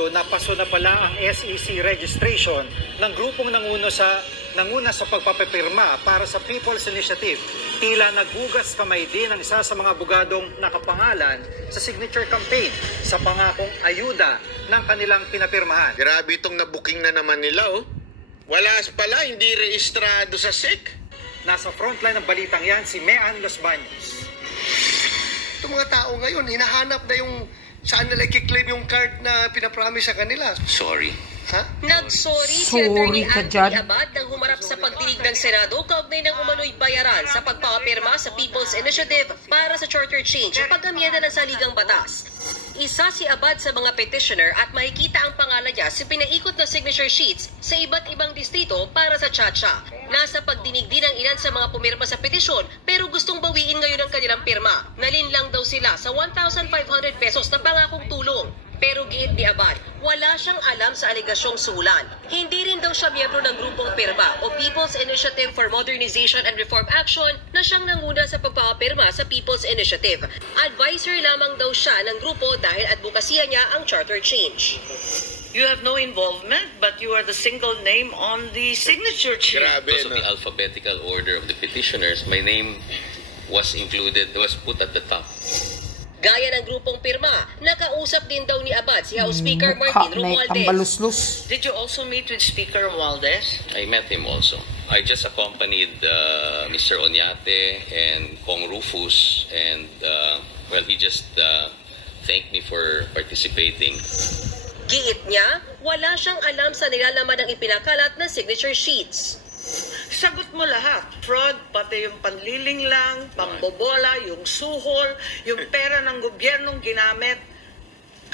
Senado na paso na pala ang SEC registration ng grupong nanguna sa pagpapapirma para sa People's Initiative. Tila naghugas kamay din ang isa sa mga abogadong nakapangalan sa signature campaign sa pangakong ayuda ng kanilang pinapirmahan. Grabe itong nabuking na naman nila, oh. Wala pala, hindi rehistrado sa SEC. Nasa frontline ng balitang yan si Mean Los Baños. Itong mga tao ngayon, hinahanap na yung saan nila i-claim yung card na pinapromise sa kanila. Sorry. Ha? Nagsorry si Atty. Anthony Abad nang humarap sa pagdinig ng Senado kaugnay ng umano'y bayaran sa pagpapirma sa People's Initiative para sa charter change o pag-amyenda ng saligang batas. Isa si Abad sa mga petitioner at makikita ang pangalan niya sa pinaikot na signature sheets sa iba't ibang distrito para sa Chacha. Nasa pagdinig din ang ilan sa mga pumirma sa petisyon pero gustong bawiin ngayon ang kanilang pirma. Nalinlang daw sila sa 1,500 pesos na pangakong tulong. Pero giit ni Abad, wala siyang alam sa alegasyong suhulan. Hindi rin daw siya miyembro ng grupong PIRMA o People's Initiative for Modernization and Reform Action na siyang nanguna sa pagpapapirma sa People's Initiative. Advisor lamang daw siya ng grupo dahil advokasya niya ang charter change. You have no involvement, but you are the single name on the signature sheet. Grabe, Because of the alphabetical order of the petitioners, my name was put at the top. Gaya ng grupong pirma, nakausap din daw ni Abad si House Speaker Martin Romualdez. Did you also meet with Speaker Romualdez? I met him also. I just accompanied Mr. Oñate and Kong Rufus, and he just thanked me for participating. Giit niya, wala siyang alam sa nilalaman ng ipinakalat na signature sheets. Sagot mo lahat. Fraud, pati yung panliling lang, pambobola, yung suhol, yung pera ng gobyernong ginamit.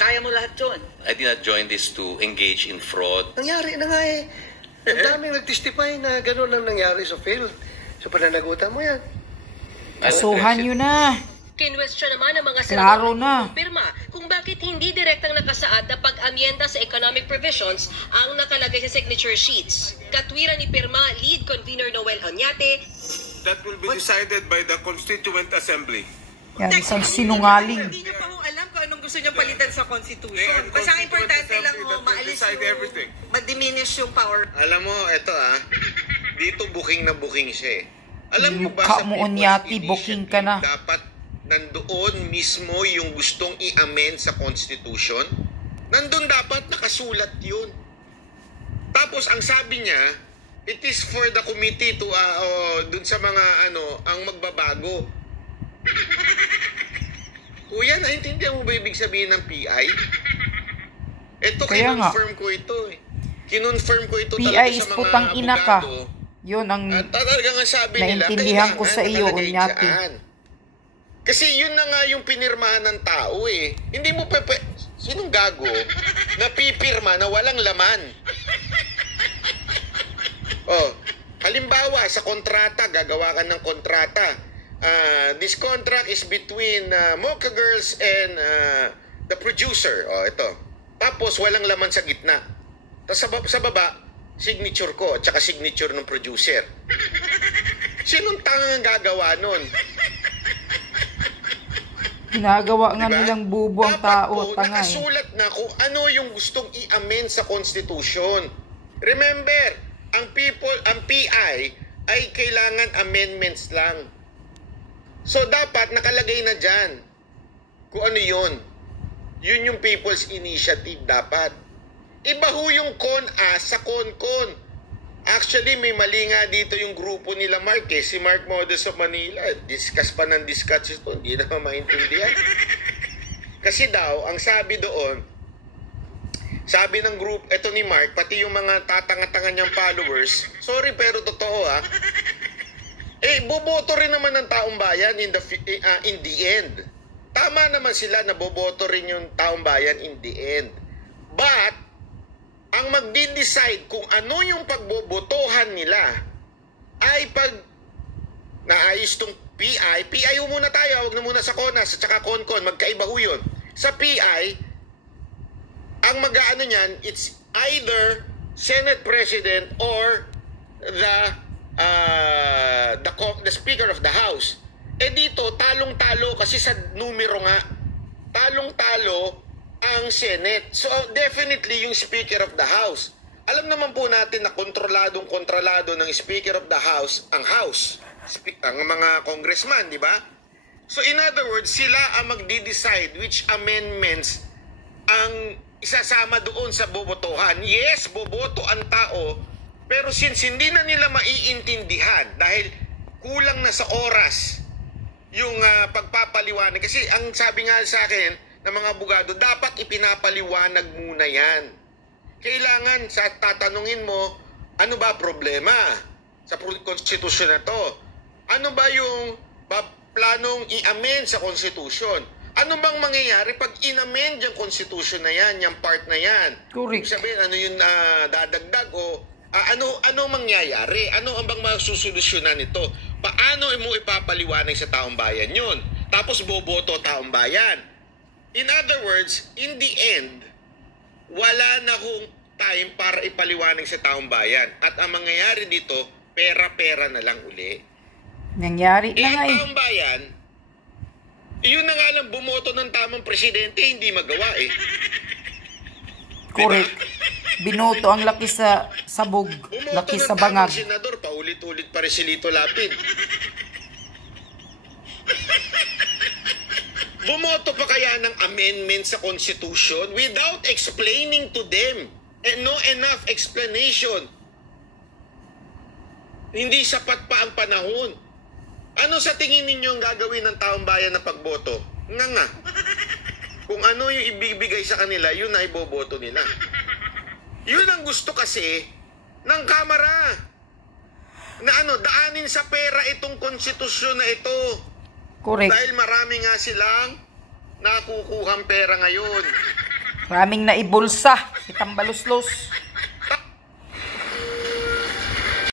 Kaya mo lahat yun. I did not join this to engage in fraud. Nangyari na nga eh. Ang daming nag-testify na gano'n ang nangyari sa field. So pananagutan mo yan. Kasuhan nyo na. Kinwestiyon naman ng mga senador na pirma kung bakit hindi direktang nakasaad na pag-amyenda sa economic provisions ang nakalagay sa signature sheets. Katwiran ni Pirma Lead Convener Noel Oñate, that will be decided by the Constituent Assembly. Yan, isang sinungaling. Hindi niyo pa kung alam kung anong gusto niyong palitan sa Constitution. Basta ang importante lang ho, maalis yung, ma-diminish yung power. Alam mo, eto dito booking na booking siya eh. Alam mo ba Mukha sa mo, People's Oñate, booking ka na. Dapat nandoon mismo yung gustong i-amend sa Constitution? Nandun dapat nakasulat yun. Tapos ang sabi niya, it is for the committee to dun sa mga ang magbabago. Kuya, naintindihan mo ba ibig sabihin ng PI? Ito, kinonfirm ko ito eh. Kinonfirm ko ito PI talaga is sa mga putang ina ka. abogado. Yun ang Talagang sabi nila, naintindihan ko sa iyo, Oñate. Kasi yun na nga yung pinirmahan ng tao eh. Hindi mo sinong gago na pipirma na walang laman? Halimbawa, sa kontrata, gagawa ka ng kontrata. This contract is between Mocha Girls and the producer. Ito. Tapos, walang laman sa gitna. Tapos sa baba, signature ko, at saka signature ng producer. Sinong tangang gagawa nun? ginagawa nga nilang bubo ang tao, tanga eh. Nakasulat na kung ano yung gustong i-amend sa Constitution. Remember, ang PI ay kailangan amendments lang. So dapat nakalagay na dyan kung ano yun. Yun yung People's Initiative dapat. Iba ho yung CONA sa CONCON. Actually, may mali nga dito yung grupo nila Mark eh. Si Mark Modest of Manila. Discuss pa ng discuss ito. Hindi naman maintindihan. Kasi daw, ang sabi doon, sabi ng group, ito ni Mark, pati yung mga tatanga-tanga niyang followers, sorry pero totoo boboto rin naman ng taong bayan in the end. Tama naman sila na boboto rin yung taong bayan in the end. But, ang magdi-decide kung ano yung pagbobotohan nila ay pag naayos tong PI ho muna tayo, huwag na muna sa CONAS at saka CONCON, magkaiba ho yun. Sa PI, ang mag-aano niyan, it's either Senate President or the Speaker of the House. Dito, talong-talo kasi sa numero nga. Talong-talo ang Senate. So definitely yung Speaker of the House. Alam naman po natin na kontrolado ng Speaker of the House ang House, ang mga congressman, di ba? So in other words, sila ang magdi-decide which amendments ang isasama doon sa bobotohan. Yes, boboto ang tao, pero since hindi na nila maiintindihan dahil kulang na sa oras yung pagpapaliwanag. Kasi ang sabi nga sa akin ng mga abogado, dapat ipinapaliwanag muna yan. Kailangan sa tatanungin mo, ano ba problema sa konstitusyon na to? Ano ba yung planong i-amend sa konstitusyon? Ano bang mangyayari pag in-amend yung konstitusyon na yan, yung part na yan? Correct. Sabihin, ano yung dadagdag o ano mangyayari? Ano ang bang masusolusyonan nito? Paano mo ipapaliwanag sa taong bayan yun? Tapos boboto taong bayan. In other words, in the end, wala na kong time para ipaliwanag sa taong bayan. At ang mangyayari dito, pera-pera na lang uli. Nangyari na nga Taong bayan, yun na nga lang bumoto ng tamang presidente, hindi magawa eh. Correct. Binoto ang laki sa sabog, laki sa bangag. Bumoto ng tamang senador, paulit-ulit pa rin si Lito Lapid. Bumoto pa kaya ng amendment sa Constitution without explaining to them and no enough explanation. Hindi sapat pa ang panahon. Ano sa tingin ninyo ang gagawin ng taong bayan na pagboto? Nga. Kung ano yung ibibigay sa kanila, yun na iboboto nila. Yun ang gusto kasi ng Kamara. Na daanin sa pera itong konstitusyon na ito. Correct. Dahil marami nga silang nakukuhang pera ngayon. Maraming naibulsa si Tambaluslos.